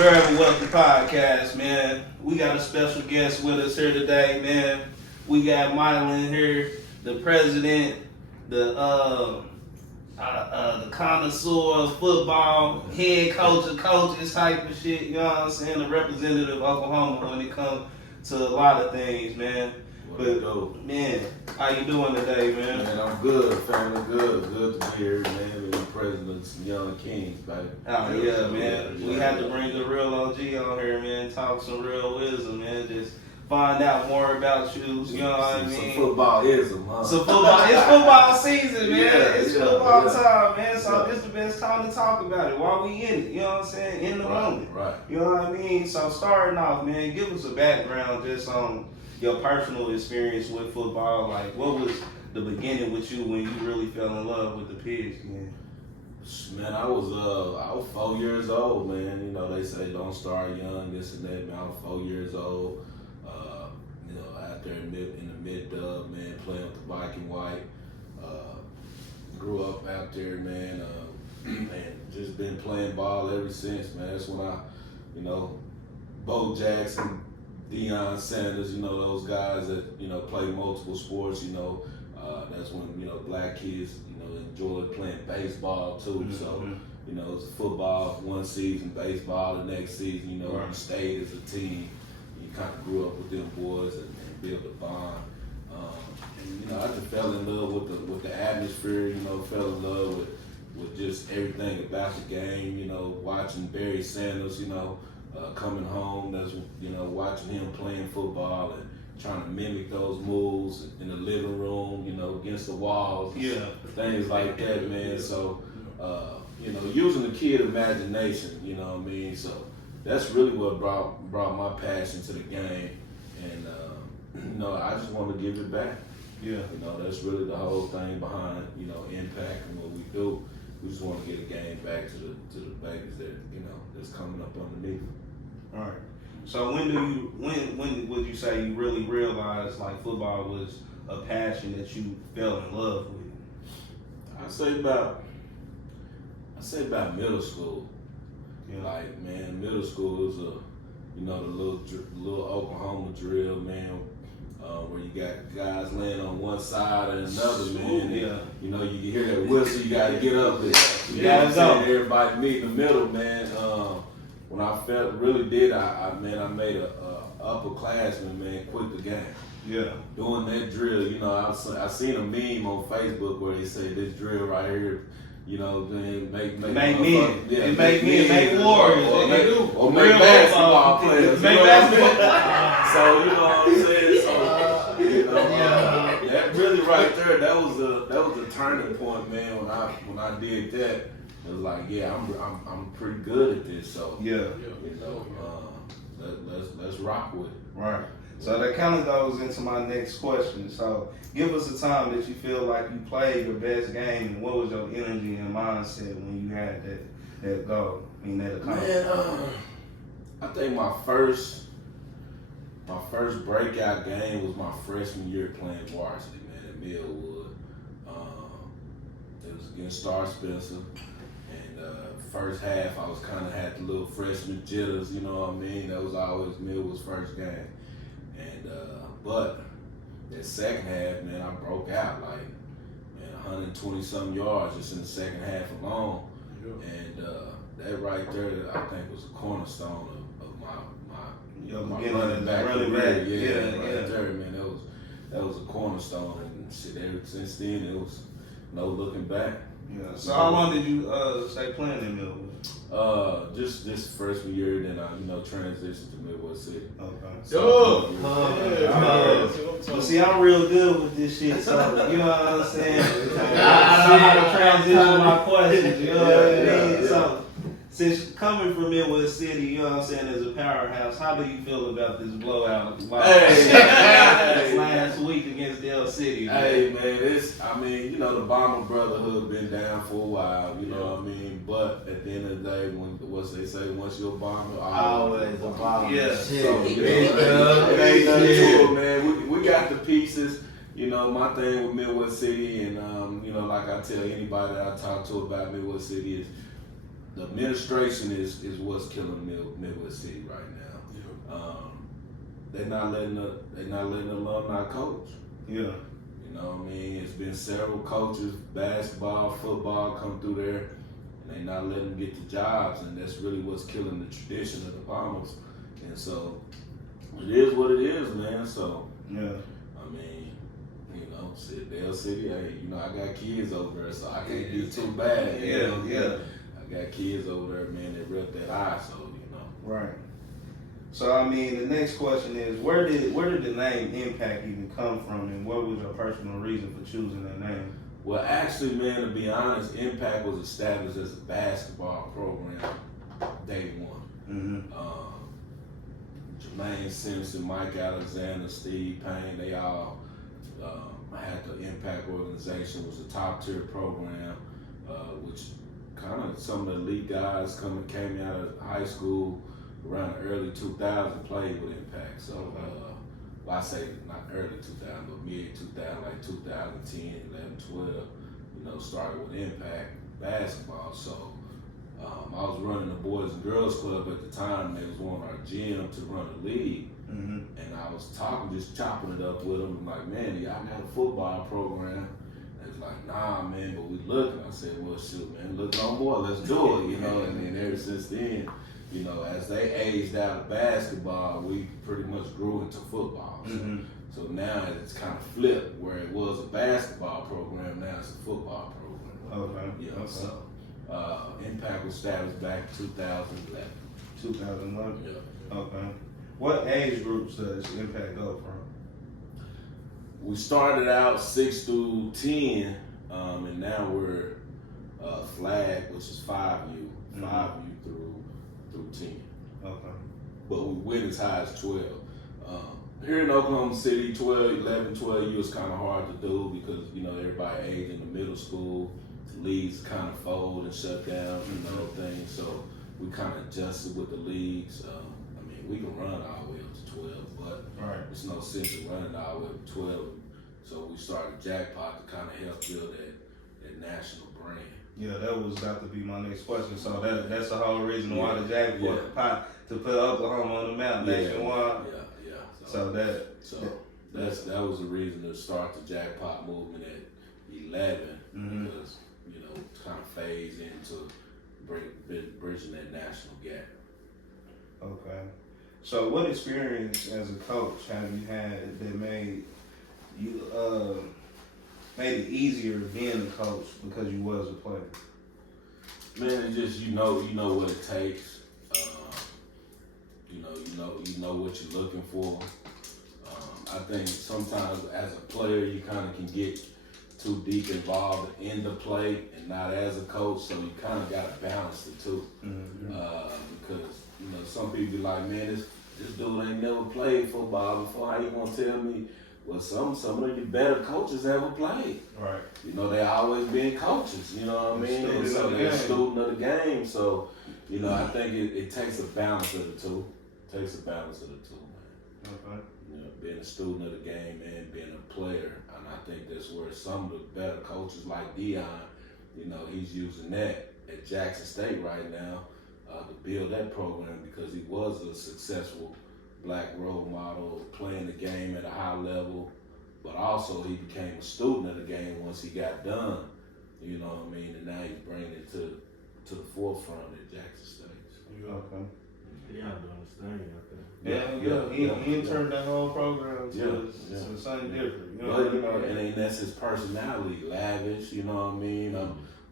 Forever Wealthy Podcast, man. We got a special guest with us here today, man. We got Milen here, the president, the connoisseur of football, head coach of coaches type of shit, you know what I'm saying? The representative of Oklahoma when it comes to a lot of things, man. But, man, how you doing today, man? Man, I'm good, family, good. Good to be here, man, and the president's young kings, baby. Oh, yeah, man. We had to bring the real OG on here, man, talk some real wisdom, man. Just find out more about you, you know what I mean? Some footballism, huh? Some football. It's football season, man. It's football yeah. time, man. So this is the best time to talk about it while we in it, you know what I'm saying? In the moment. Right. You know what I mean? So starting off, man, give us a background just on your personal experience with football. Like, what was the beginning with you when you really fell in love with the Pigs, man? Man, I was 4 years old, man. You know, they say don't start young, this and that, man. I was 4 years old. You know, out there in the mid-dub, man, playing with the Viking White. Grew up out there, man. And just been playing ball ever since, man. That's when you know, Bo Jackson, Deion Sanders, you know, those guys that, you know, play multiple sports, you know, that's when, you know, black kids, you know, enjoy playing baseball too. Mm-hmm. So, you know, it's football one season, baseball the next season, you know, you stayed as a team. You kind of grew up with them boys and built a bond. And, you know, I just fell in love with the atmosphere, you know, fell in love with just everything about the game, you know, watching Barry Sanders, you know, coming home, that's, you know, watching him playing football and trying to mimic those moves in the living room, you know, against the walls, things like that, man. So, you know, using the kid imagination, you know what I mean? So that's really what brought my passion to the game, and you know, I just want to give it back. Yeah, you know, that's really the whole thing behind, you know, Impact and what we do. We just want to get a game back to the babies that, you know, that's coming up underneath. All right. So when would you say you really realized like football was a passion that you fell in love with? I say about middle school. Yeah. Like, man, middle school was you know, the little Oklahoma drill, man, where you got guys laying on one side and another, man. Yeah. You know, you can hear that whistle, you gotta get up there. You Yeah, know what I'm saying? Everybody meet in the middle, man. When I really did, I made a upperclassman, man, quit the game. Yeah. Doing that drill, you know, I seen a meme on Facebook where they say this drill right here, you know, man, make men. Yeah, make men, make warriors. Or make basketball players. Make basketball. So, you know what I'm saying? So, you know, that really right there, that was a turning point, man. When I did that, it was like, yeah, I'm pretty good at this. So, you know, let's rock with it. Right. So that kind of goes into my next question. So give us a time that you feel like you played your best game, and what was your energy and mindset when you had that goal? I mean, that accomplishment. Man, I think my first breakout game was my freshman year playing varsity, man, at Millwood. It was against Star Spencer. First half, I was kind of had the little freshman jitters, you know what I mean? That was always Millwood's first game. And, but that second half, man, I broke out like, man, 120 something yards just in the second half alone. And that right there, I think was a cornerstone of my running back career. Right there, man, that was a cornerstone. And shit, ever since then, it was no looking back. Yeah. So how long did you stay playing in Millwood? Just this freshman year, then I, you know, transitioned to Midwest City. Okay. So, well, see, I'm real good with this shit, so you know what I'm saying? I know how to transition my questions, you know what I mean? So, since coming from Midwest City, you know what I'm saying, as a powerhouse, how do you feel about this blowout last week against Del City? Hey, man, I mean, you know, the Bomber Brotherhood been down for a while, you know what I mean? But at the end of the day, what they say, once you're a Bomber, always a Bomber. Yeah. So, it ain't nothing to it, man. We got the pieces. You know, my thing with Midwest City, and, you know, like I tell anybody that I talk to about Midwest City is, the administration is what's killing Midwest City right now. Yeah. They're not letting the alumni coach. Yeah. You know what I mean? It's been several coaches, basketball, football, come through there, and they not letting them get the jobs, and that's really what's killing the tradition of the Bombers. And so it is what it is, man. So yeah. I mean, you know, Dale City, hey, you know, I got kids over there, so I can't do too bad. Yeah, know? yeah. I got kids over there, man, that rep that eye, so you know. Right. So I mean, the next question is, where did the name Impact even come from, and what was your personal reason for choosing that name? Well, actually, man, to be honest, Impact was established as a basketball program day one. Jermaine Simpson, Mike Alexander, Steve Payne, they all had the Impact organization. Was a top tier program, which kind of some of the elite guys came out of high school around the early 2000s played with Impact. So well, I say not early 2000, but mid 2000, like 2010, 11, 12, you know, started with Impact basketball. So I was running the Boys and Girls Club at the time. They was wanting our gym to run a league. And I was just chopping it up with them. I'm like, man, y'all got a football program? They was like, nah, man, but we looking. I said, well, shoot, man, look no more. Let's do it, you know. And then ever since then, you know, as they aged out of basketball, we pretty much grew into football. So now it's kind of flipped, where it was a basketball program, now it's a football program. Okay. Yeah. Okay. So Impact was established back in 2011. 2011. Yeah. Okay. What age groups does Impact go from? We started out 6 through 10, and now we're flag, which is 5U, 5U through 10. Okay. But we went as high as 12. Here in Oklahoma City, 11, 12U is kind of hard to do because, you know, everybody age in the middle school, leagues kind of fold and shut down, you know, things. So we kind of adjusted with the leagues. I mean, we can run all the way up to 12, but there's no sense in running all the way up to 12. So we started Jackpot to kind of help build that national brand. Yeah, that was got to be my next question. So that's the whole reason why the Jackpot pot to put Oklahoma on the map nationwide. So that was the reason to start the Jackpot movement at 11 because, you know, kind of phase into bridging that national gap. Okay. So what experience as a coach have you had that made you made it easier being a coach because you was a player? Man, it's just you know what it takes. You know what you're looking for. I think sometimes as a player you kind of can get too deep involved in the play and not as a coach, so you kind of got to balance the two. Because you know some people be like, man, this dude ain't never played football before. How you gonna tell me? Well, some of the better coaches ever played. Right. You know, they always been coaches, you know what I mean? And so they're a student of the game. So, you know, I think it takes a balance of the two. It takes a balance of the two, man. Okay. You know, being a student of the game and being a player. And I think that's where some of the better coaches like Dion, you know, he's using that at Jackson State right now to build that program because he was a successful Black role model, playing the game at a high level, but also he became a student of the game once he got done. You know what I mean? And now he's bringing it to the forefront at Jackson State. Okay. Yeah, I'm doing this thing, I think. He turned that whole program to something different. You know, and that's his personality, lavish. You know what I mean?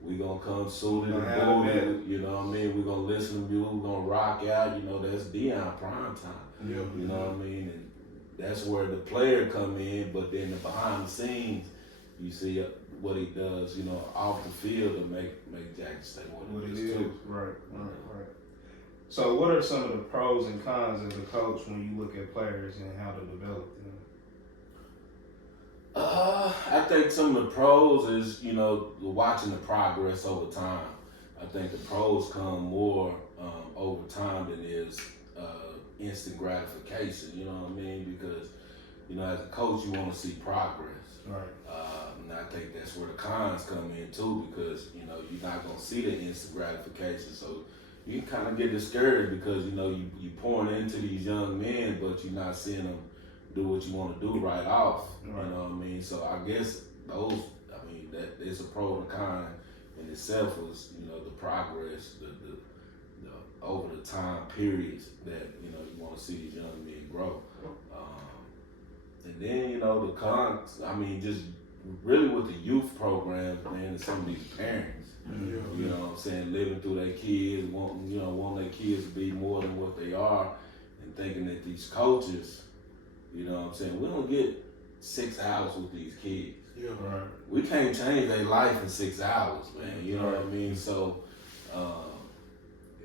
We gonna come suited and booted. You know what I mean? We gonna listen to you. We gonna rock out. You know, that's Dion prime time. You know what I mean? And that's where the player come in, but then the behind the scenes, you see what he does, you know, off the field to make Jackson State what it is. Right. So what are some of the pros and cons as a coach when you look at players and how to develop them? I think some of the pros is, you know, watching the progress over time. I think the pros come more over time than is instant gratification, you know what I mean? Because, you know, as a coach, you want to see progress. Right. And I think that's where the cons come in too, because you know you're not gonna see the instant gratification, so you kind of get discouraged because you know you pouring into these young men, but you're not seeing them do what you want to do right off. Right. You know what I mean? So I guess that it's a pro and a con in itself was the progress, the over the time periods that you want to see these young men grow. And then the cons. I mean, just really with the youth programs, man, and some of these parents. You know what I'm saying, living through their kids, wanting their kids to be more than what they are, and thinking that these coaches, you know what I'm saying, we don't get 6 hours with these kids. Yeah, right. We can't change their life in 6 hours, man. You know what I mean? So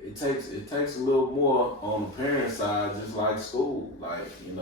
it takes a little more on the parent side, just like school. Like, you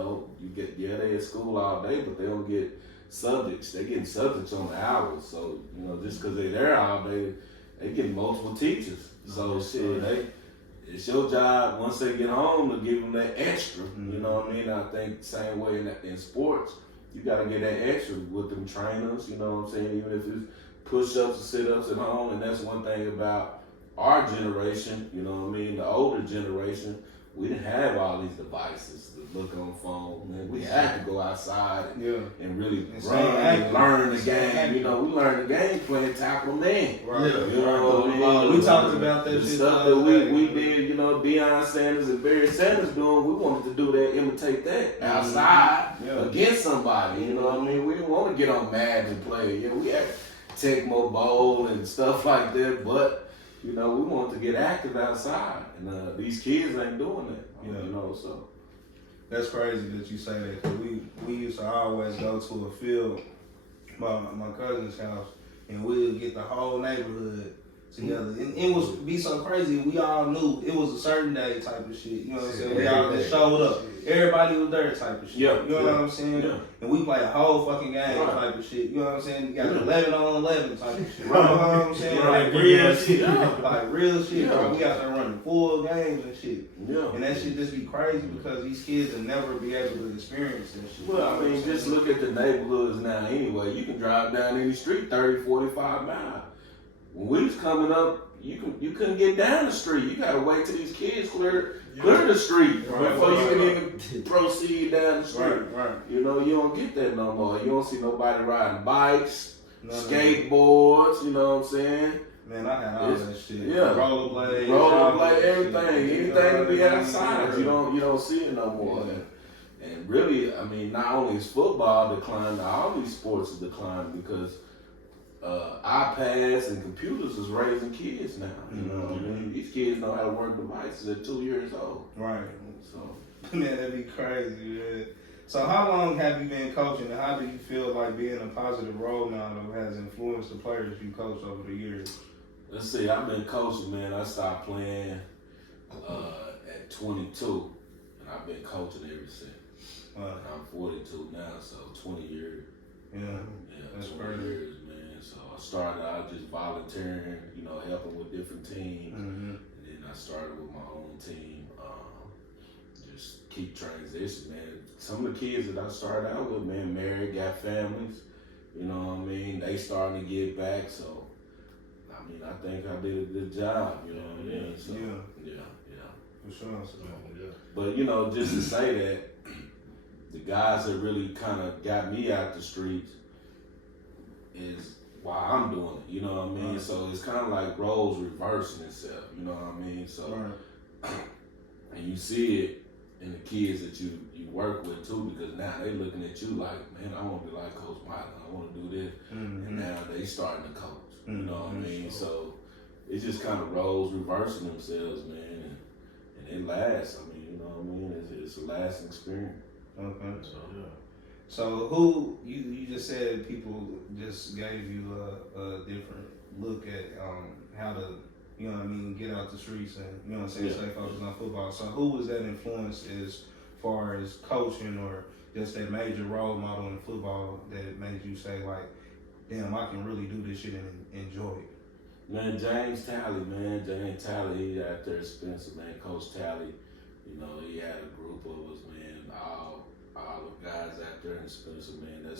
get they at school all day, but they don't get subjects. They're getting subjects on the hours. So, just because they're there all day, they get multiple teachers. So it's your job once they get home to give them that extra. You know what I mean? I think the same way in sports, you got to get that extra with them trainers. You know what I'm saying? Even if it's push-ups or sit-ups at home. And that's one thing about our generation, you know what I mean? The older generation, we didn't have all these devices to look on the phone. Man, we had to go outside and really learn the game. We learned the game playing tackle man. Right. You know what I mean? We talked about that the shit. Stuff that we did, Deion Sanders and Barry Sanders doing, we wanted to do that, imitate that outside against somebody. You know what I mean? We didn't want to get on Madden and play. Yeah, we had Tecmo Bowl and stuff like that, but we wanted to get active outside, and these kids ain't doing that. So that's crazy that you say that. Cause we used to always go to a field, my cousin's house, and we'd get the whole neighborhood together. And it would be so crazy. We all knew it was a certain day type of shit. You know what I'm saying? We all just showed up. Everybody was there type of shit. Yeah. You know what I'm saying? Yeah. And we play a whole fucking game type of shit. You know what I'm saying? You got 11 on 11 type of shit. You know what I'm saying? Like real shit. Like real shit, bro. We out there running full games and shit. Yeah. And that shit just be crazy because these kids will never be able to experience that shit. Well, I mean, just look at the neighborhoods now anyway. You can drive down any street 30, 45 miles. When we was coming up, you couldn't get down the street. You gotta wait till these kids clear the street before you can even proceed down the street. Right. You don't get that no more. You don't see nobody riding bikes, skateboards. You know what I'm saying? Man, I had all that shit. Yeah. Rollerblade, everything. Anything to be outside. You don't see it no more. Yeah. And really, I mean, not only is football declining, all these sports is declining because iPads and computers is raising kids now. You know what I mean? These kids know how to work devices at 2 years old. Right. So, man, that'd be crazy, man. So how long have you been coaching, and how do you feel like being a positive role model has influenced the players you coach over the years? Let's see, I've been coaching, man. I stopped playing at 22, and I've been coaching ever since. And I'm 42 now, so 20 years. Yeah, that's 20 crazy. years, man. So I started out just volunteering, helping with different teams. And then I started with my own team. Just keep transitioning, man. Some of the kids that I started out with, man, married, got families. You know what I mean? They starting to get back, so I mean, I think I did a good job, you know what I mean? So, yeah. For sure. But, just to say that, the guys that really kind of got me out the streets is why I'm doing it, you know what I mean? Right. So it's kind of like roles reversing itself, you know what I mean? So, and you see it in the kids that you work with too, because now they looking at you like, man, I want to be like Coach Milen, I want to do this, and now they starting to coach. You know what I mean? So it's just kind of roles reversing themselves, man, and it lasts. I mean, you know what I mean? It's a lasting experience. Okay. So who you just said people just gave you a different look at how to, you know what I mean, get out the streets and, you know what I'm saying, stay focused on football. So who was that influence as far as coaching or just that major role model in football that made you say like, damn, I can really do this shit and enjoy it? Man, James Talley, he out there Spencer, man, Coach Talley, he had a group of us, man, all the guys out there in Spencer, man,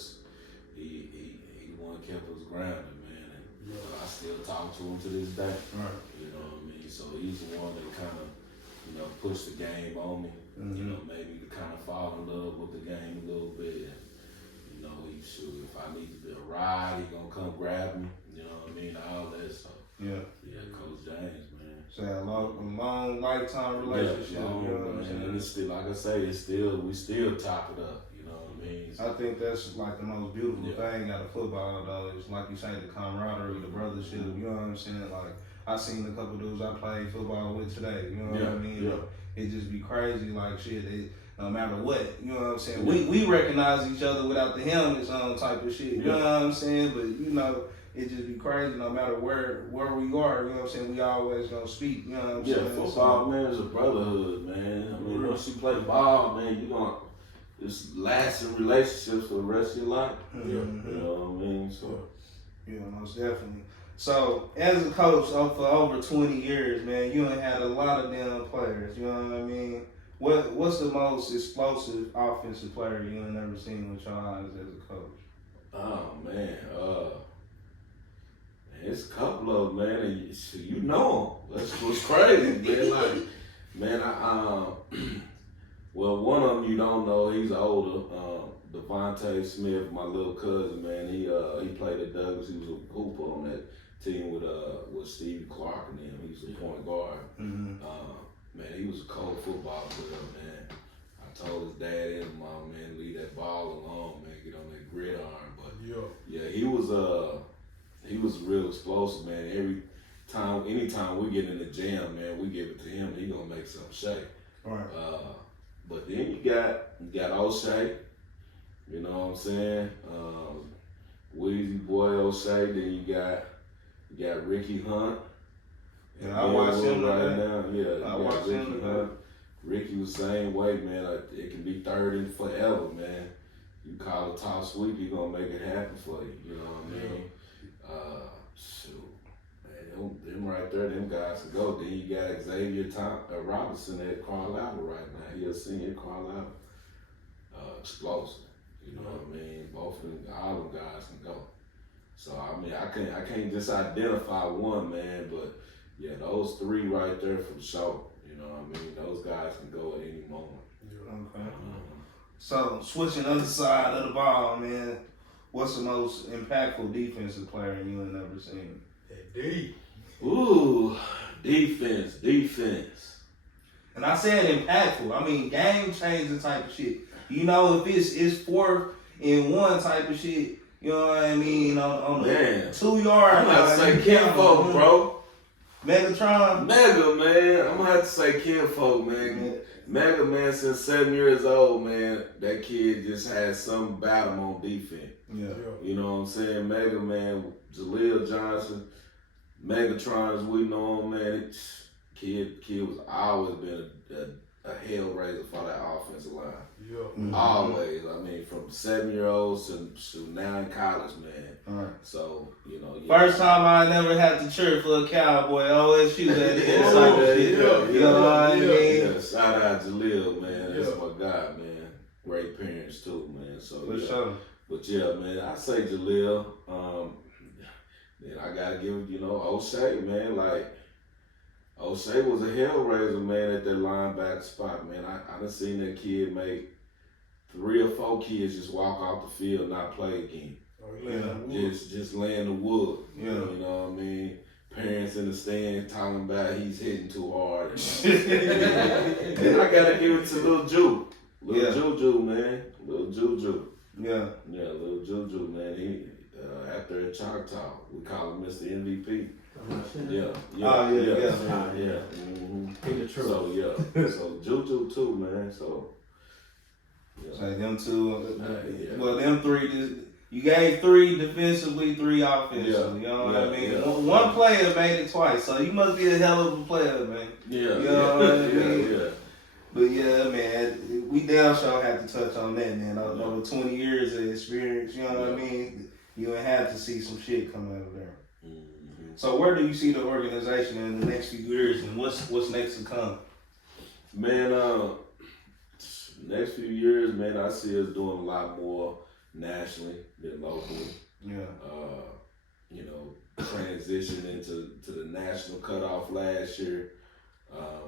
he kept us grounded, man. And I still talk to him to this day. Right. You know what I mean? So he's the one that kind of, pushed the game on me. Made me to kind of fall in love with the game a little bit. And, if I need a ride, he gonna come grab me. You know what I mean? All that. So yeah, Coach James, man. So a long lifetime relationship. Long, you know what I'm saying? And it's still, like I say, we still top it up. You know what I mean? So, I think that's like the most beautiful thing out of football, though. Is like you say, the camaraderie, the brothership. You know what I'm saying? Like I seen a couple dudes I played football with today. You know what I mean? Yeah. It just be crazy, like shit. No matter what, you know what I'm saying. We recognize each other without the helmets on, type of shit. You know what I'm saying? But it just be crazy. No matter where we are, you know what I'm saying. We always gonna speak. You know what I'm saying? Yeah, football, man, is a brotherhood, man. I mean, once you play ball, man, you gonna just lasting relationships for the rest of your life. Mm-hmm. You know what I mean? So yeah, most definitely. So, as a coach for over 20 years, man, you done had a lot of damn players. You know what I mean? What's the most explosive offensive player you ain't ever seen with your eyes as a coach? Oh man, it's a couple of them, man. And you know them. That's what's crazy, man. Like, man, well, one of them you don't know. He's older. Devontae Smith, my little cousin, man. He played at Douglas. He was a hooper on that team with Stevie Clark and him. He was a point guard. Mm-hmm. Man, he was a cold football player, man. I told his dad and his mom, man, leave that ball alone, man. Get on that gridiron. But yeah, he was real explosive, man. Anytime we get in the jam, man, we give it to him. He gonna make something shake. Right. But then you got O'Shea. You know what I'm saying? Weezy Boy O'Shea. Then you got Ricky Hunt. Yeah, I watched him right now. Yeah, I watched him. Ricky was the same way, man. It can be third and forever, man. You call a top sweep, he gonna make it happen for you. You know what I mean? Shoot, man, them right there, them guys can go. Then you got Xavier Robinson at Carlisle right now. He a senior at Carlisle. Explosive. You know what I mean? Both of them, all them guys can go. So I mean, I can't just identify one, man, but yeah, those three right there for sure. You know what I mean? Those guys can go at any moment. Okay. So, switching other side of the ball, man, what's the most impactful defensive player you ain't ever seen? D. Ooh, defense. And I said impactful. I mean, game changing type of shit. You know, if it's 4th and 1 type of shit, you know what I mean? On the 2 yard I'm gonna say Kinfolk, bro. Megatron? Mega, man. I'm gonna have to say Kinfolk, man. Yeah. Mega, man, since 7 years old, man, that kid just had something about him on defense. Yeah. You know what I'm saying? Mega, man, Jaleel Johnson, Megatron, as we know him, man. Kid was always been a hell raiser for that offensive line. Yeah. Mm-hmm. Always. I mean, from 7-year-olds to now in college, man. All right. So, you know. First time I never had to cheer for a Cowboy, OSU at the end. You know what I mean? Yeah, shout out Jaleel, man. That's my guy, man. Great parents, too, man. So, For sure. But, yeah, man, I say Jaleel. Then I got to give, O'Shea, man. Like, O'Shea was a hellraiser, man, at that linebacker spot, man. I done seen that kid make 3 or 4 kids just walk off the field, not play again. Oh, yeah. Just laying the wood. Yeah. You know what I mean? Parents in the stand talking about he's hitting too hard. And I gotta give it to Lil Ju. Lil Juju, man. Lil Juju. Yeah. Yeah, Lil Juju, man. He after a Choctaw, we call him Mr. MVP. Yeah. Mm-hmm. So Juju too, man. So them two. Well, them 3. You gave 3 defensively, 3 offensively. You know what I mean? Yeah. One player made it twice, so you must be a hell of a player, man. Yeah. You know what I mean? Yeah. But yeah, man, we damn sure have to touch on that, man. Over 20 years of experience, you know what I mean? You would have to see some shit come out of there. Mm-hmm. So where do you see the organization in the next few years, and what's next to come? Man, next few years, man, I see us doing a lot more nationally than locally. Yeah. into the national cutoff last year.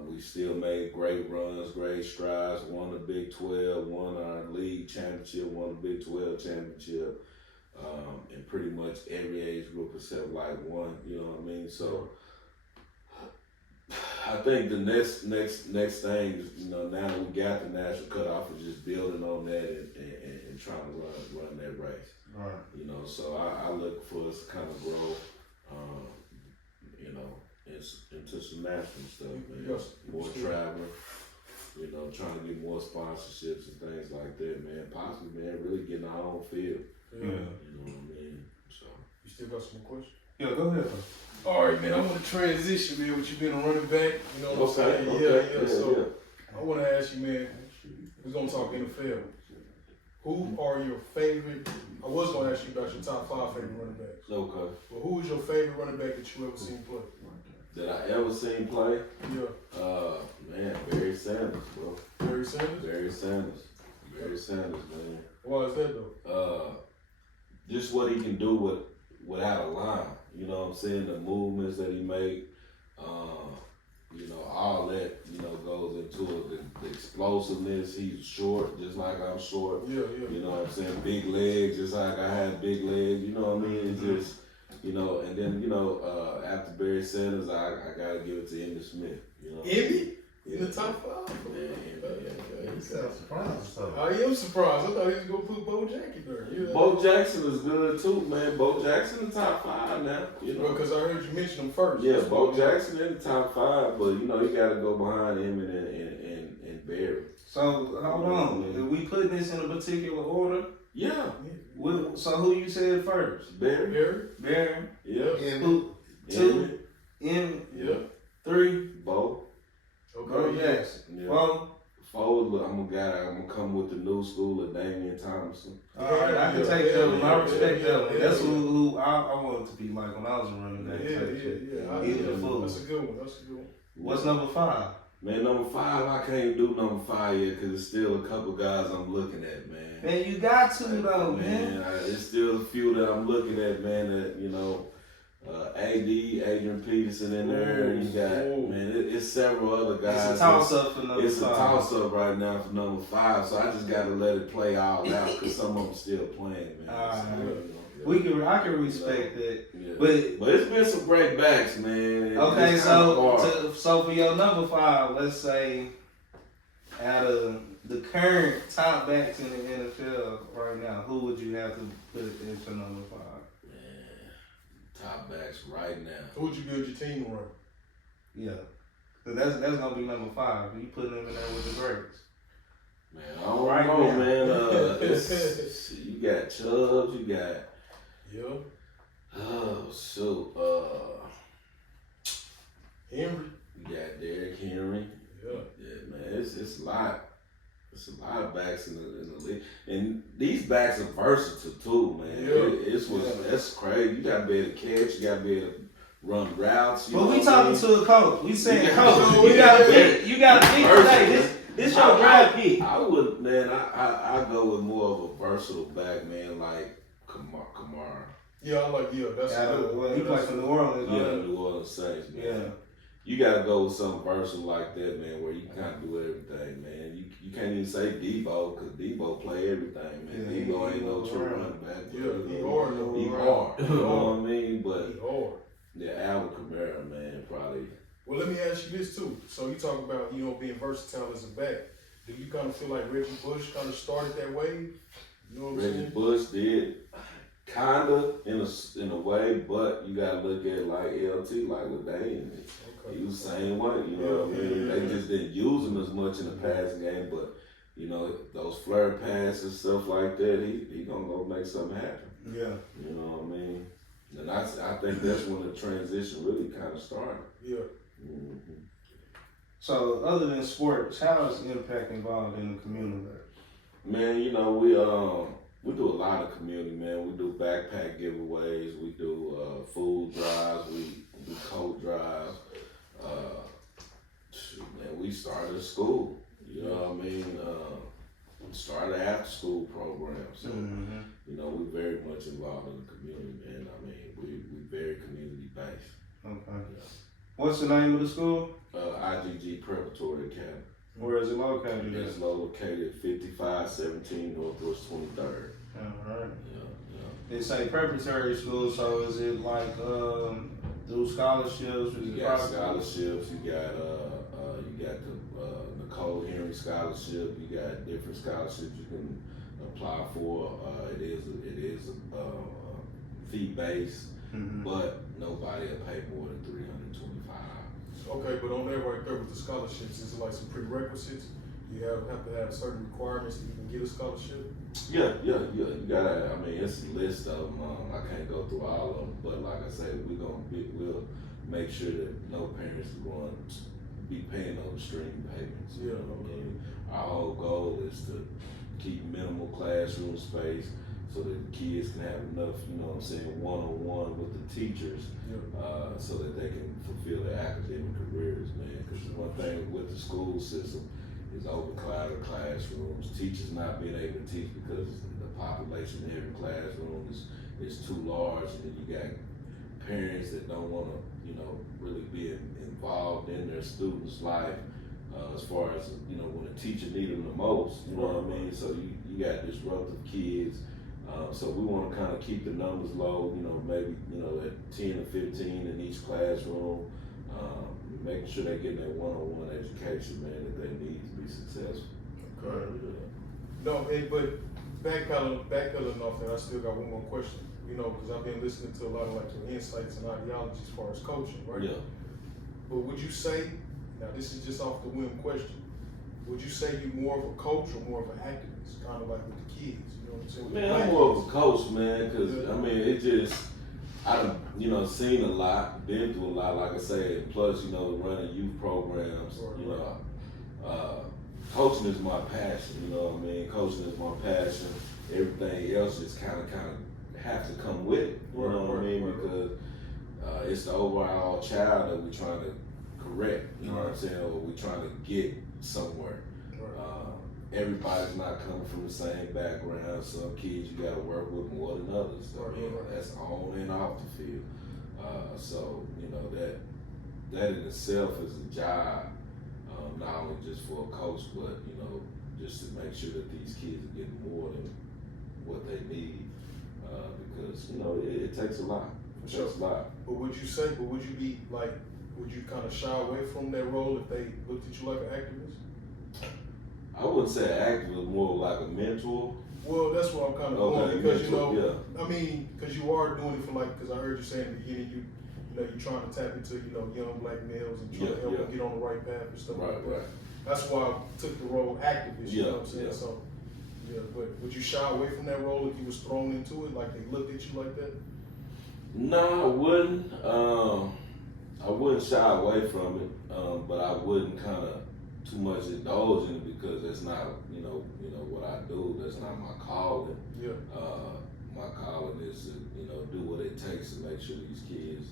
We still made great runs, great strides. Won the Big 12, won our league championship, won the Big 12 championship, in pretty much every age group except like one. You know what I mean? So I think the next thing is, you know, now that we got the national cutoff, is just building on that and trying to run that race. Right. You know, so I look for us to kind of grow, you know, into some national stuff, man. Yes. More traveling, you know, trying to get more sponsorships and things like that, man. Possibly, man, really getting our own field. Yeah. You know what I mean? So. You still got some more questions? Yeah, go ahead. All right, man. I want to transition, man. With you being a running back, you know what I'm saying? Okay. Yeah. So I want to ask you, man. We're gonna talk NFL. Who are your favorite? I was gonna ask you about your top 5 favorite running backs. Okay. But who is your favorite running back that you ever seen play? That I ever seen play? Yeah. Man, Barry Sanders, bro. Barry Sanders? Barry Sanders, man. Why is that though? Just what he can do without a line. You know what I'm saying? The movements that he make, you know, all that, you know, goes into it. The explosiveness. He's short, just like I'm short. Yeah. You know what I'm saying? Big legs, just like I have big legs. You know what I mean? It's just, you know, and then, you know, after Barry Sanders, I gotta give it to Emmitt Smith. You know? Emmitt? In the top 5? Yeah. You sound surprised or something. I am surprised. I thought he was gonna put Bo Jackson there. Yeah. Bo Jackson is good too, man. Bo Jackson in the top 5 now. You know, because I heard you mention him first. yeah, Bo Jackson in the top 5, but you know you got to go behind Emmitt and Barry. So hold on, are we putting this in a particular order? Yeah, So who you said first? Barry. Yeah. And Who? Emmitt. 2, M, Yeah. 3, Bo. Bo Jackson. Yeah. 4. I'm gonna come with the new school of Damian Thomason. All right, I can take that one. I respect that one. That's who I wanted to be like when I was a running back. Yeah. He's a fool. That's a good one. What's number 5? Man, number 5, I can't do number 5 yet because there's still a couple guys I'm looking at, man. Man, you got to though, man. It's still a few that I'm looking at, man, that, you know, Adrian Peterson in there. You got, man, it's several other guys. It's a toss-up for number 5. It's a toss-up right now for number 5, so I just got to let it play all out because some of them still playing, man. I can respect that. Yeah. But it's been some great backs, man. Okay, so for your number 5, let's say out of the current top backs in the NFL right now, who would you have to put into number 5? Top backs right now. Who would you build your team around? Yeah, cause that's gonna be number 5. You putting them in there with the greats. Man, I don't know, man. You got Chubbs, you got. Yeah. Oh shoot. Henry. You got Derrick Henry. Yeah. Yeah, man. It's a lot. It's a lot of backs in the league, and these backs are versatile too, man. Yeah. That's crazy. You gotta be able to catch. You gotta be able to run routes. But we talking to a coach. We saying coach. You gotta You got to pick today. This your draft pick. I would, man. I go with more of a versatile back, man, like Kamara. Yeah, I like that's a good one. He plays for New Orleans. Yeah, New Orleans Saints, man. Yeah. You gotta go with something versatile like that, man, where you can kind of do everything, man. You can't even say Debo, because Debo play everything, man. Yeah, Debo ain't no true running back. Yeah, he hard. He hard. You know what I mean? But He hard. yeah, Alvin Kamara, man, probably. Well, let me ask you this too. So you talk about, being versatile as a back. Do you kind of feel like Reggie Bush kind of started that wave? You know what I'm saying? Reggie Bush did, kinda in a way, but you gotta look at like LT, like with Dane. Okay. He was the same way, you know what I mean? They just didn't use him as much in the passing game, but those flare passes, stuff like that, he gonna go make something happen. Yeah. You know what I mean? And I think that's when the transition really kind of started. Yeah. Mm-hmm. So other than sports, how is Impact involved in the community? Man, we do a lot of community, man. We do backpack giveaways, we do food drives, we do coat drives. Man, we started a school. You know what I mean? Started an after school program. So, we're very much involved in the community, man. I mean, we very community based. Okay. What's the name of the school? IGG Preparatory Academy. Where is it located? It's located 5517 Northwest 23rd. Alright. Yeah. They say preparatory school, so is it like through scholarships? You got scholarships. You got the Nicole Henry scholarship. You got different scholarships you can apply for. It is fee based, but nobody will pay more than $325. Okay, but on that right there with the scholarships, is it like some prerequisites? You have to have certain requirements that you can get a scholarship? Yeah. You gotta. I mean, it's a list of them. I can't go through all of them, but like I said, we'll make sure that no parents are going to be paying those streaming payments. You know what I mean? Our whole goal is to keep minimal classroom space so that the kids can have enough, you know what I'm saying, one-on-one with the teachers, so that they can fulfill their academic careers, man. Because one thing with the school system is overcrowded classrooms, teachers not being able to teach because the population in every classroom is too large, and then you got parents that don't want to, you know, really be involved in their students' life as far as, you know, when a teacher needs them the most, you know what I mean? So you got disruptive kids. So we want to kind of keep the numbers low, you know, maybe, you know, at 10 or 15 in each classroom, making sure they're getting that one-on-one education, man, that they need to be successful. Okay. No, hey, but backpedaling off that, I still got one more question. You know, because I've been listening to a lot of like your insights and ideology as far as coaching, right? Yeah. But would you say, now this is just off the whim question, would you say you're more of a coach or more of an activist, kind of like with the kids? You know what I'm saying? With Man, I'm more of a coach, man, because I mean, it just, I've, you know, seen a lot, been through a lot, like I said, plus, you know, running youth programs, you know, coaching is my passion, you know what I mean? Coaching is my passion. Everything else just kind of have to come with it, you know what I mean? Because it's the overall child that we're trying to correct, you know what I'm saying, or we're trying to get somewhere. Everybody's not coming from the same background. Some kids you gotta work with more than others. I mean, that's on and off the field. So, you know, that in itself is a job, not only just for a coach, but, you know, just to make sure that these kids are getting more than what they need. Because, you know, it takes a lot. It takes a lot. But would you be like, would you kind of shy away from that role if they looked at you like an activist? I wouldn't say active, more like a mentor. Well, that's what I'm kind of going because mentor, you know, I mean, because you are doing it for like, because I heard you saying in the beginning, you know, you're trying to tap into, you know, young black males and trying to help them get on the right path and stuff like that. Right. That's why I took the role activist. You know what I'm saying? So, yeah. But would you shy away from that role if you was thrown into it, like they looked at you like that? No, I wouldn't. I wouldn't shy away from it, but I wouldn't kind of too much indulge in it because that's not, you know what I do. That's not my calling. Yeah. My calling is to, you know, do what it takes to make sure these kids,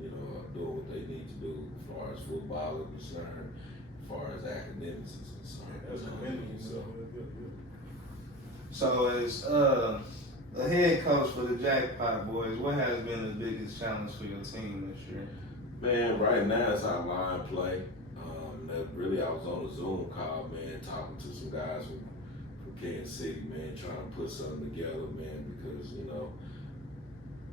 you know, are doing what they need to do as far as football is concerned, as far as academics is concerned. So as the head coach for the Jackpot Boyz, what has been the biggest challenge for your team this year? Man, right now it's our line play. Really, I was on a Zoom call, man, talking to some guys from Kansas City, man, trying to put something together, man, because, you know,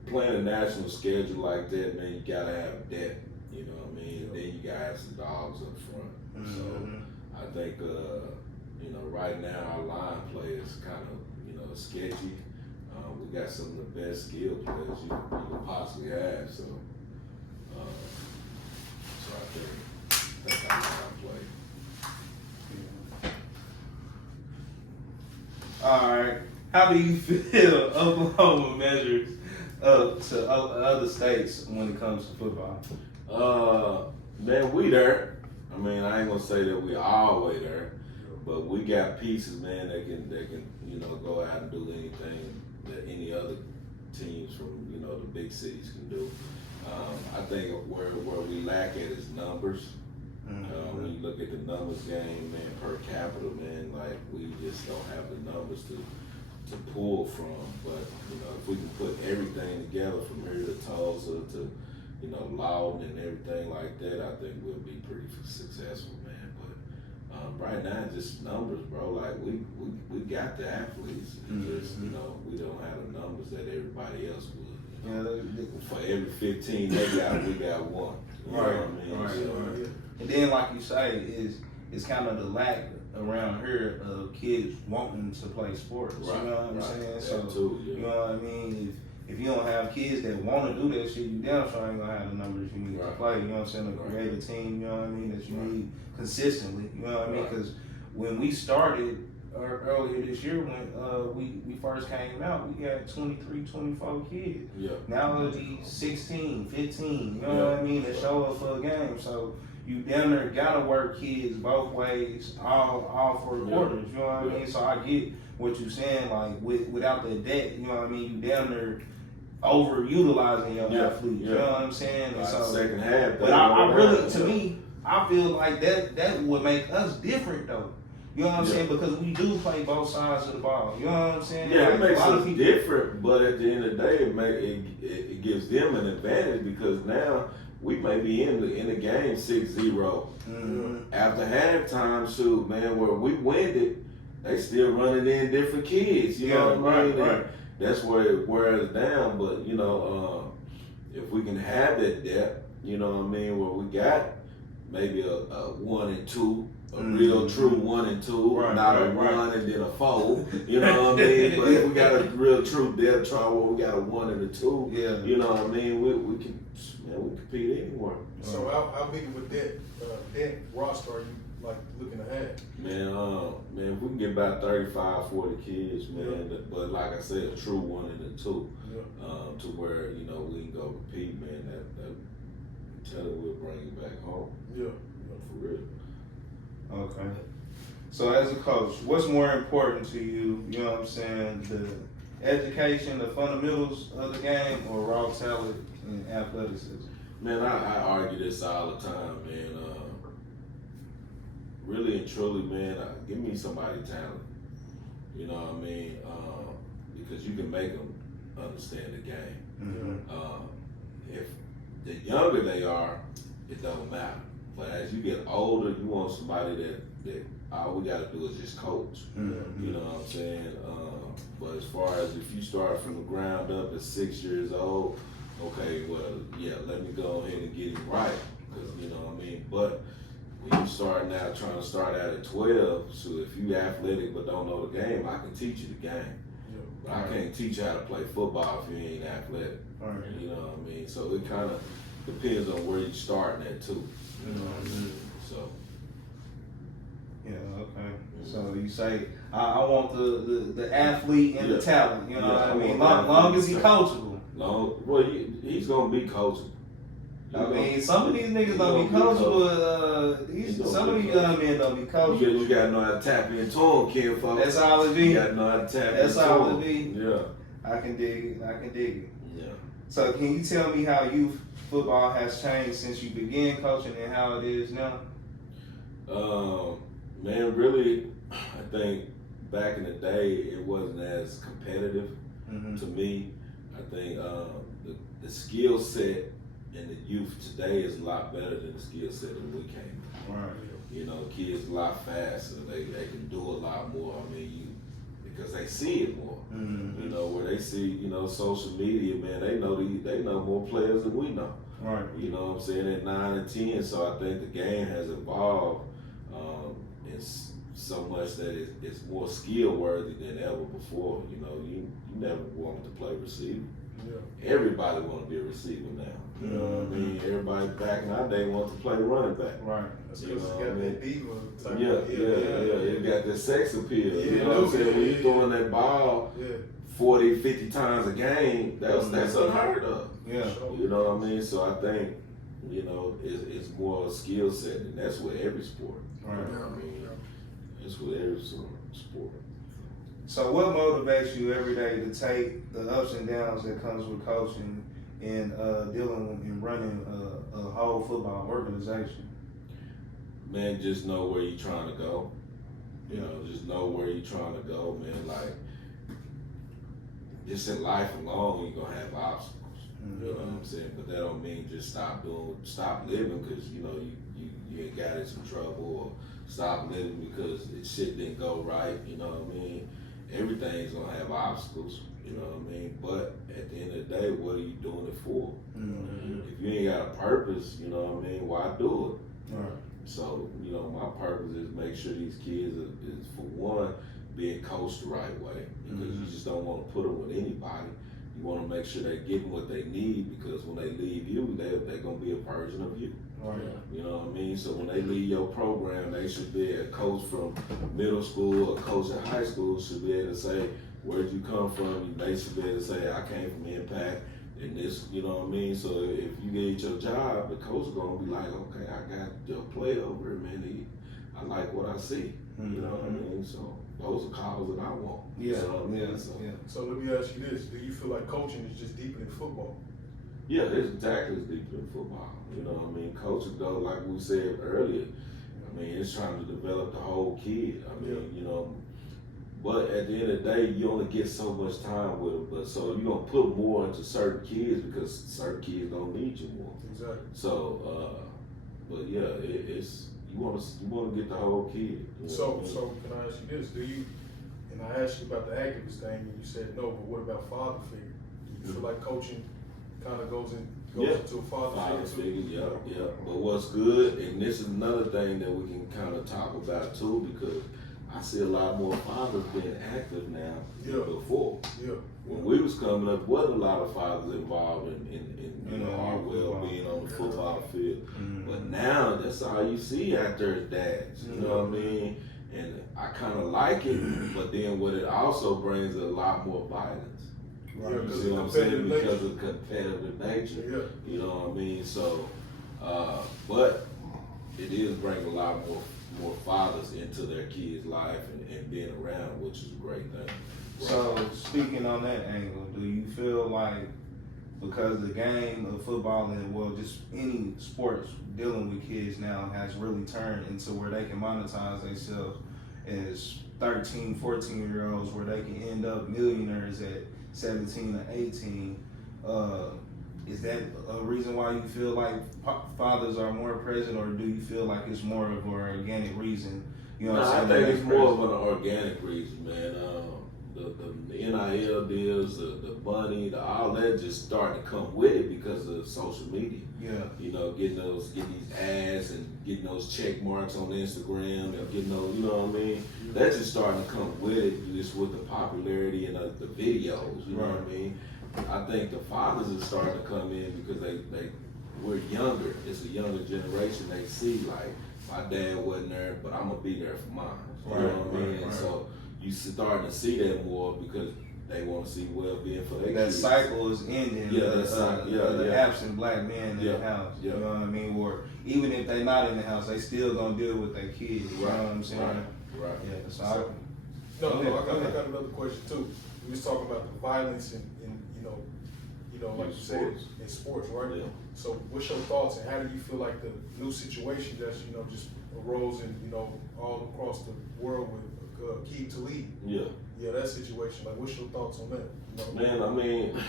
playing a national schedule like that, man, you gotta have depth, you know what I mean? And then you gotta have some dogs up front. So I think, you know, right now our line play is kind of, you know, sketchy. We got some of the best skill players you can possibly have, so I think that's how we play. All right. How do you feel Oklahoma measures up to other states when it comes to football? Man, we there. I mean, I ain't gonna say that we all the way there, but we got pieces, man, that can you know, go out and do anything that any other teams from, you know, the big cities can do. I think where we lack at is numbers. When you look at the numbers game, man, per capita, man, like we just don't have the numbers to pull from. But, you know, if we can put everything together from here to Tulsa to, you know, Loudon and everything like that, I think we'll be pretty successful, man. But right now, just numbers, bro. Like we got the athletes. Just, you know, we don't have the numbers that everybody else would. You know? For every 15 they got, we got one. You know what I mean? Right. And then, like you say, it's kind of the lack around here of kids wanting to play sports. Right, you know what I'm saying? That So, too, yeah. you know what I mean? If you don't have kids that want to do that shit, you damn sure ain't gonna have the numbers you need to play. You know what I'm saying? To create a team, you know what I mean, that you need consistently. You know what I mean? Because when we started earlier this year, when we first came out, we had 23, 24 kids. Yeah. Now it'll be 16, 15. You know what I mean? To show up for a game. So you damn near gotta work kids both ways, all 4 quarters. You know what I mean? So I get what you're saying. Like without the debt, you know what I mean? You damn near overutilizing your athletes. You know what I'm saying? Like so second half. But I really, to me, I feel like that would make us different though. You know what I'm saying? Because we do play both sides of the ball. You know what I'm saying? Yeah, like, it makes us different, but at the end of the day, it gives them an advantage because now we may be in the game 6-0. After halftime, shoot, man, where we win it, they still running in different kids. You know what I mean? Right. That's where it wears down. But you know, if we can have that depth, you know what I mean, where we got maybe a 1 and 2. A real true 1 and 2, not a 1 and then a 4. You know what I mean? But if we got a real true depth chart where we got a 1 and a 2, you know what I mean? We can compete anywhere. So how big of a that roster are you like looking to have? Man, if we can get about 35, 40 kids, man. But like I said, a true 1 and a 2, to where you know we can go compete, man. That I'm telling you, we'll bring it back home. Yeah, for real. Okay. So as a coach, what's more important to you, you know what I'm saying, the education, the fundamentals of the game, or raw talent and athleticism? Man, I argue this all the time, man. Really and truly, man, give me somebody talent. You know what I mean? Because you can make them understand the game. If the younger they are, it don't matter. But as you get older, you want somebody that all we got to do is just coach. You know what I'm saying? But as far as if you start from the ground up at 6 years old, okay, well, yeah, let me go ahead and get him right. Because, you know what I mean? But when you start now trying to start out at 12, so if you athletic but don't know the game, I can teach you the game. But I can't teach you how to play football if you ain't athletic. You know what I mean? So it kind of depends on where you're starting at, too. You know what I mean? So. Yeah, okay. So you say, I want the athlete and the talent, you know what I mean? Long as he's coachable. Well, he's going to be coachable. I mean, some of these niggas don't be coachable. Some of these young men don't be coachable. You got to know how to tap into them, kid, folks. That's all it be. You got to know how to tap into them. That's all it be. Yeah. I can dig it. Yeah. So can you tell me how youth football has changed since you began coaching and how it is now? Man, really, I think back in the day it wasn't as competitive to me. I think the skill set in the youth today is a lot better than the skill set that we came from. Right. You know, kids a lot faster. They can do a lot more. I mean, because they see it more. You know, where they see, you know, social media, man, they know more players than we know. Right. You know what I'm saying, at 9 and 10. So I think the game has evolved it's so much that it's more skill worthy than ever before. You know, you never wanted to play receiver. Yeah. Everybody want to be a receiver now. You know what I mean? Everybody back in our day wanted to play running back. Right. That's because it's got that diva type. Yeah. It got that sex appeal. You know what I'm saying? When you throwing that ball 40, 50 times a game, that's unheard of. Yeah. You know what I mean? So I think, you know, it's more a skill set, and that's with every sport. Right. You know what I mean? It's with every sport. So what motivates you every day to take the ups and downs that comes with coaching and dealing and running a whole football organization? Man, just know where you're trying to go. You know, just know where you're trying to go, man. Like, just in life alone, you're going to have obstacles. You know what I'm saying? But that don't mean just stop living because you know you ain't got in some trouble, or stop living because shit didn't go right. You know what I mean? Everything's gonna have obstacles. You know what I mean? But at the end of the day, what are you doing it for? If you ain't got a purpose, you know what I mean? Why do it? Right. So, you know, my purpose is make sure these kids is for one, being coached the right way. Because you just don't want to put them with anybody. You want to make sure they're getting what they need, because when they leave you, they're going to be a version of you. Right. You know what I mean? So when they leave your program, they should be a coach from middle school or coach in high school should be able to say, where'd you come from? They should be able to say, I came from Impact. And this, you know what I mean? So if you get your job, the coach is going to be like, okay, I got your play over it, man. I like what I see. You know what I mean? So those are calls that I want. Yeah. So, So let me ask you this. Do you feel like coaching is just deeper than football? Yeah, it's exactly as deep in football. You know what I mean? Coaching, though, like we said earlier, I mean, it's trying to develop the whole kid. I mean, you know, but at the end of the day, you only get so much time with them. But so you're going to put more into certain kids because certain kids don't need you more. Exactly. So, but yeah, it's you want to get the whole kid. You know So can I ask you this? Do you? And I asked you about the activist thing, and you said no. But what about father figure? Do you feel like coaching kind of goes into a father figure? Yeah. But what's good, and this is another thing that we can kind of talk about too, because I see a lot more fathers being active now than before. When we was coming up, wasn't a lot of fathers involved in our well-being on the football field. But now, that's all you see out there is dads. You know what I mean? And I kind of like it, but then what it also brings is a lot more violence. Right. You know what I'm saying? Because of competitive nature. You know what I mean? So, but it is bringing a lot more fathers into their kids' life and being around, which is a great thing. So speaking on that angle, do you feel like because the game of football and just any sports dealing with kids now has really turned into where they can monetize themselves as 13, 14-year-olds, where they can end up millionaires at 17 or 18, is that a reason why you feel like fathers are more present, or do you feel like it's more of an organic reason? You know what I'm saying? I think it's more of an organic reason, man. The NIL deals, the money, all that just starting to come with it because of social media. Yeah. You know, getting these ads and getting those check marks on Instagram and getting those, you know what I mean? That's just starting to come with it, just with the popularity and the videos, you know what I mean? I think the fathers are starting to come in because we're younger. It's a younger generation. They see like, my dad wasn't there, but I'm gonna be there for mine. You know what I mean? And so you starting to see that more because they want to see well-being for their kids. That cycle is ending. The absent black man in the house. You know what I mean? Or even if they're not in the house, they still gonna deal with their kids. You know what I'm saying? Right. Yeah. So I got another question too. We was talking about the violence in like you said, in sports, right? Yeah. So what's your thoughts, and how do you feel like the new situation that's just arose in all across the world with Key to Lead? Yeah, that situation. Like, what's your thoughts on that? Man, I mean,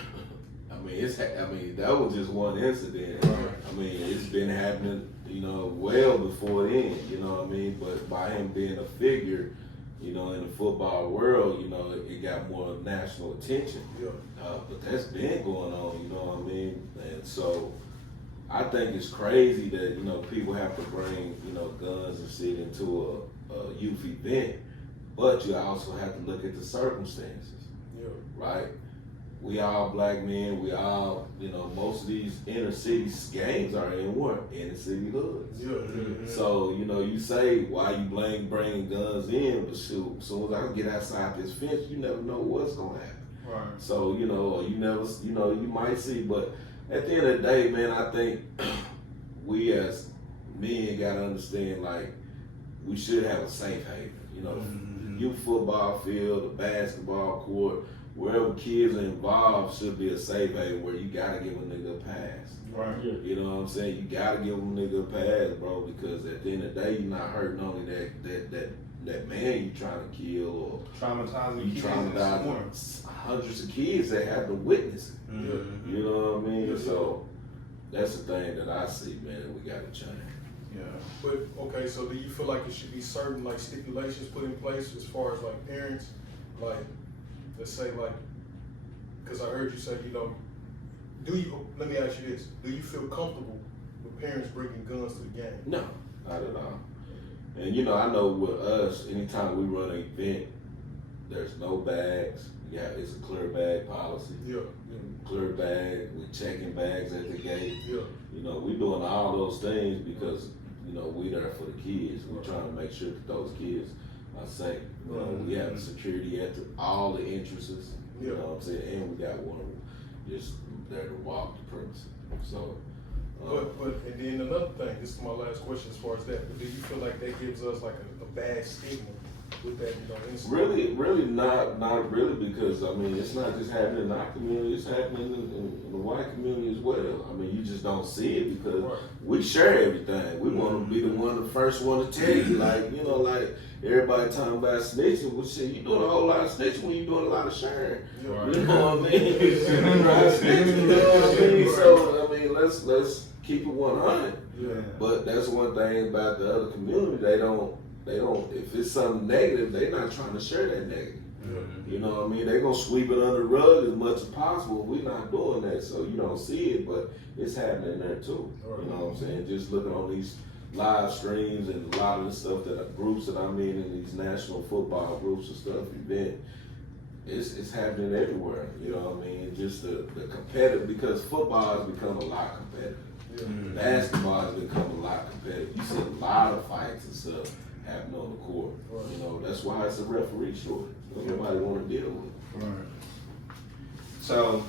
that was just one incident. I mean, it's been happening, well before then. You know what I mean? But by him being a figure, in the football world, it got more national attention. But that's been going on, you know what I mean? And so I think it's crazy that, people have to bring, guns and shit into a youth event, but you also have to look at the circumstances, right? We all black men, we all, most of these inner city games are in what? Inner city hoods. So, you say, why you bringing guns in, but shoot, as soon as I get outside this fence, you never know what's gonna happen. Right. So, or you never, you might see, but at the end of the day, man, I think we as men gotta understand, like, we should have a safe haven, the youth football field, the basketball court, wherever kids are involved should be a safe haven where you gotta give a nigga a pass. Right. You know what I'm saying? You gotta give a nigga a pass, bro, because at the end of the day, you're not hurting only that that man you trying to kill or traumatizing you kids traumatizing hundreds of kids that have to witness it. Mm-hmm. You know what I mean? So that's the thing that I see, man. We got to change. Yeah. But okay, so do you feel like it should be certain like stipulations put in place as far as like parents, like let's say like, because I heard you say let me ask you this: do you feel comfortable with parents bringing guns to the game? No, not at all. And I know with us, anytime we run an event, there's no bags. Yeah, it's a clear bag policy. Yeah. Clear bag, we're checking bags at the gate. Yeah. We doing all those things because, we there for the kids. We're trying to make sure that those kids are safe. We have security at all the entrances. You know what I'm saying? And we got one just there to walk the premises. So, and then another thing, this is my last question as far as that, but do you feel like that gives us like a bad stigma with that, Really not really, because it's not just happening in our community, it's happening in the white community as well. You just don't see it because we share everything. We want to be the first one to tell you, like everybody talking about snitching. Well, shit, you doing a whole lot of snitching when you doing a lot of sharing. You know what I mean? So let's keep it 100. Yeah. But that's one thing about the other community. They don't. If it's something negative, they're not trying to share that negative. Mm-hmm. You know what I mean? They're gonna sweep it under the rug as much as possible. We're not doing that, so you don't see it, but it's happening there too. Right. You know what I'm saying? Just looking on these live streams and a lot of the stuff groups that I'm in these national football groups and stuff, it's happening everywhere. You know what I mean? Just the competitive, because football has become a lot competitive. Yeah. Basketball has become a lot competitive. You see a lot of fights and stuff happening on the court. Right. That's why it's a referee shortage. Nobody want to deal with it. Right. So,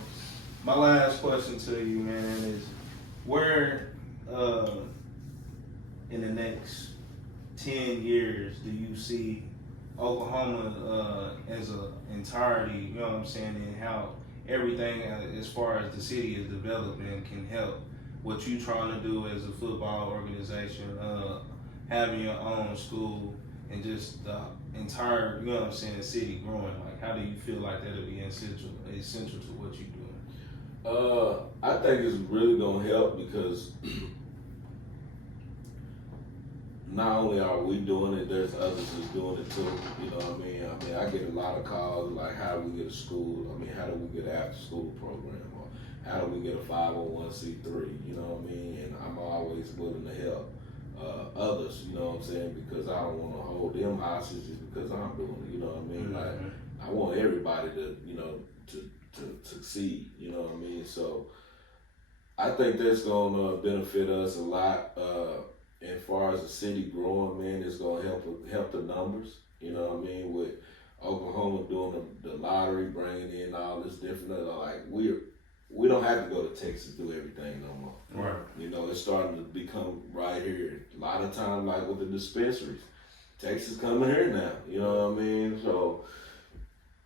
my last question to you, man, is where in the next 10 years do you see Oklahoma as an entirety, you know what I'm saying, and how everything as far as the city is developing can help what you trying to do as a football organization, having your own school, and just the entire, you know what I'm saying, city growing? Like, how do you feel like that'll be essential to what you're doing? I think it's really gonna help because not only are we doing it, there's others that's doing it too. You know what I mean? I get a lot of calls like, how do we get a school? How do we get an after school program? Or how do we get a 501c3? You know what I mean? And I'm always willing to help others, you know what I'm saying? Because I don't want to hold them hostage just because I'm doing it, you know what I mean? Mm-hmm. Like, I want everybody to, to succeed, you know what I mean? So I think that's going to benefit us a lot. As far as the city growing, man, it's going to help the numbers, you know what I mean? With Oklahoma doing the lottery, bringing in all this different, like we don't have to go to Texas to do everything no more. Right. It's starting to become right here. A lot of times, like with the dispensaries, Texas coming here now. You know what I mean? So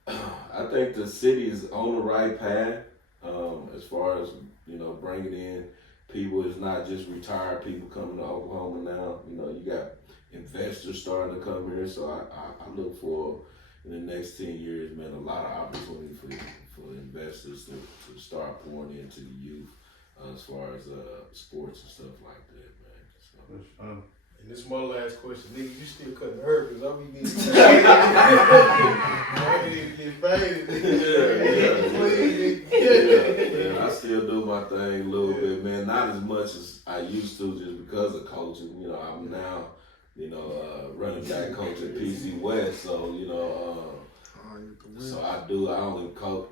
I think the city is on the right path as far as bringing in people. It's not just retired people coming to Oklahoma now. You got investors starting to come here. So I look for in the next 10 years, man, a lot of opportunity for investors to start pouring into the youth as far as sports and stuff like that, man. So. And this is my last question. Nigga, you still cutting her because I be getting faded. I still do my thing a little bit, man. Not as much as I used to just because of coaching. I'm now, running back coach at PC West, so, so I only cut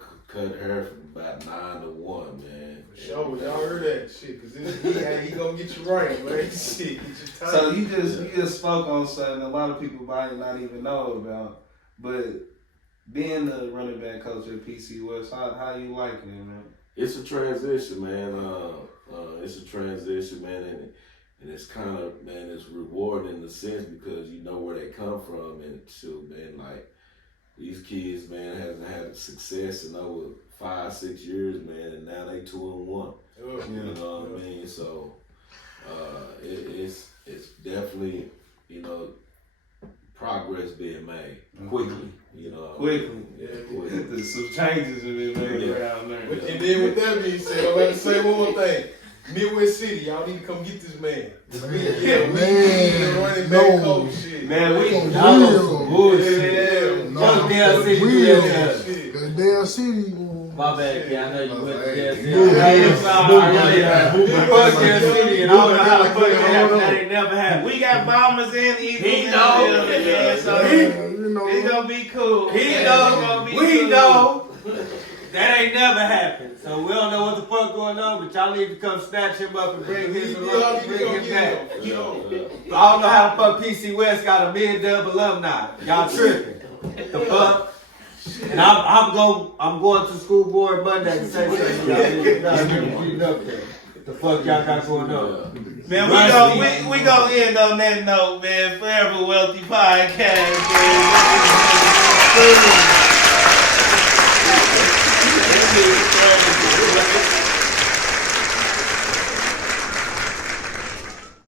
her from about 9 to 1, man. For sure, y'all heard that shit, cause he gonna get you right, man. Shit, so you just spoke on something a lot of people might not even know about, but being the running back coach at PC West, how you liking it, man? It's a transition, man. And it's kind of, man, it's rewarding in the sense because you know where they come from, and shoot, man, like these kids, man, hasn't had success in over 5-6 years, man, and now they 2-1. You know what I mean? So it's definitely, progress progress being made quickly. You know, Quickly. Yeah, quickly. There's some changes have been made around there. And then with that being said, I'm about to say one more thing. Midwest City, y'all need to come get this man. Man, running back coach shit. Man, we real. bullshit. No, Dale City, real. Shit. Cause Dale City. My bad, kid. I know you went to Dale City. Move. Fuck Dale City, and I don't know how the fuck that happened. That ain't never happened. We got bombers and Eagles. He in know. the building, man, so You know. it's gonna be cool. He It's know. gonna be We cool. know. That ain't never happened. So we don't know what the fuck going on, but y'all need to come snatch him up and bring his Y'all need to bring go him get back. him. You know. I don't know how the fuck PC West got a mid-dub alumni. Y'all tripping. The fuck? And I'm going to school board Monday to say something. Y'all need up there. The fuck y'all got going on? Man, we gonna end on that note, man. Forever Wealthy Podcast, man.